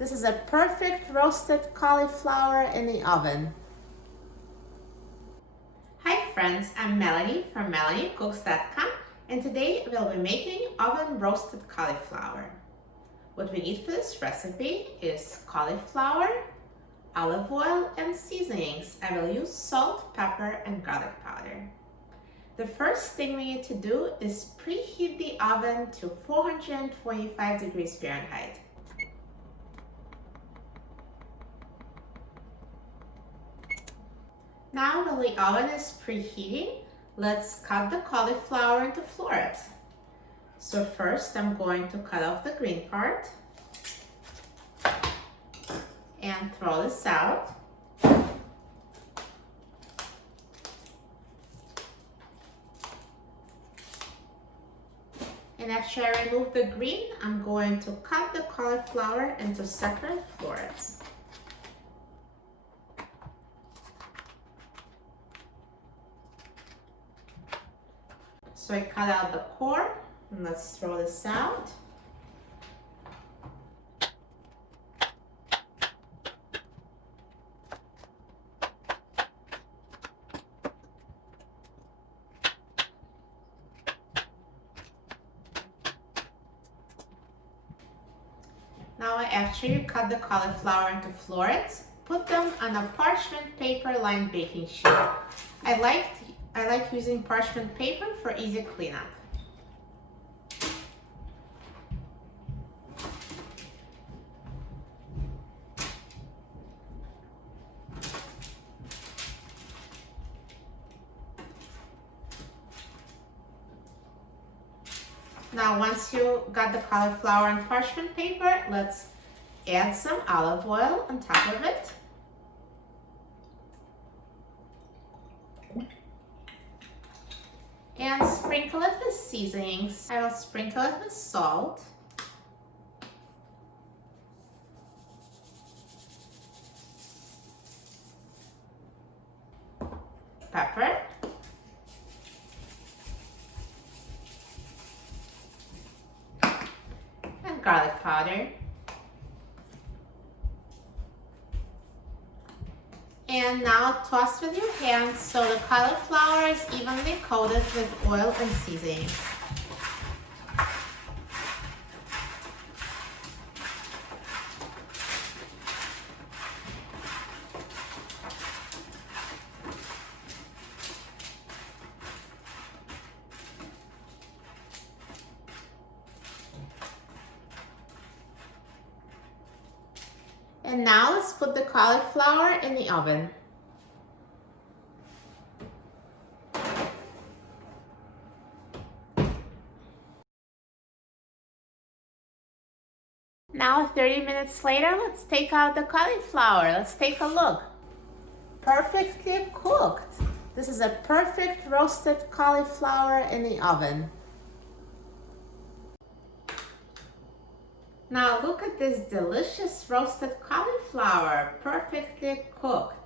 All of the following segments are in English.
This is a perfect roasted cauliflower in the oven. Hi friends, I'm Melanie from MelanieCooks.com, and today we'll be making oven roasted cauliflower. What we need for this recipe is cauliflower, olive oil, and seasonings. I will use salt, pepper, and garlic powder. The first thing we need to do is preheat the oven to 425 degrees Fahrenheit. Now while the oven is preheating, let's cut the cauliflower into florets. So first I'm going to cut off the green part and throw this out. And after I remove the green, I'm going to cut the cauliflower into separate florets. So I cut out the core, and let's throw this out. Now after you cut the cauliflower into florets, put them on a parchment paper lined baking sheet. I like using parchment paper for easy cleanup. Now once you got the cauliflower on parchment paper, let's add some olive oil on top of it. And sprinkle it with seasonings. I will sprinkle it with salt. Pepper. And garlic powder. And now toss with your hands so the cauliflower is evenly coated with oil and seasoning. And now let's put the cauliflower in the oven. Now 30 minutes later, let's take out the cauliflower. Let's take a look. Perfectly cooked. This is a perfect roasted cauliflower in the oven. Now look at this delicious roasted cauliflower, perfectly cooked.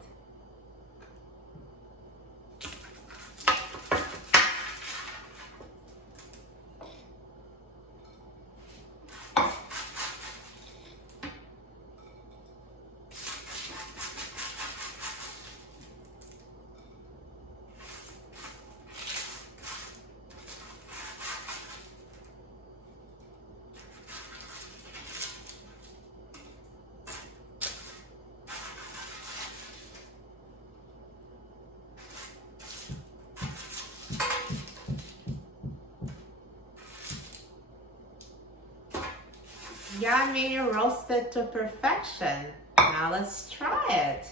Yummy, roasted to perfection. Now let's try it.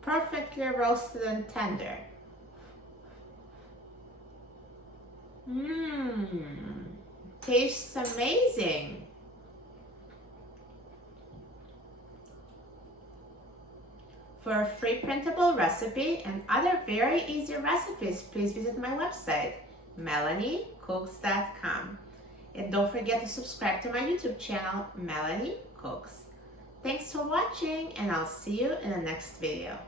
Perfectly roasted and tender. Tastes amazing. For a free printable recipe and other very easy recipes, please visit my website, MelanieCooks.com. And don't forget to subscribe to my YouTube channel, Melanie Cooks. Thanks for watching, and I'll see you in the next video.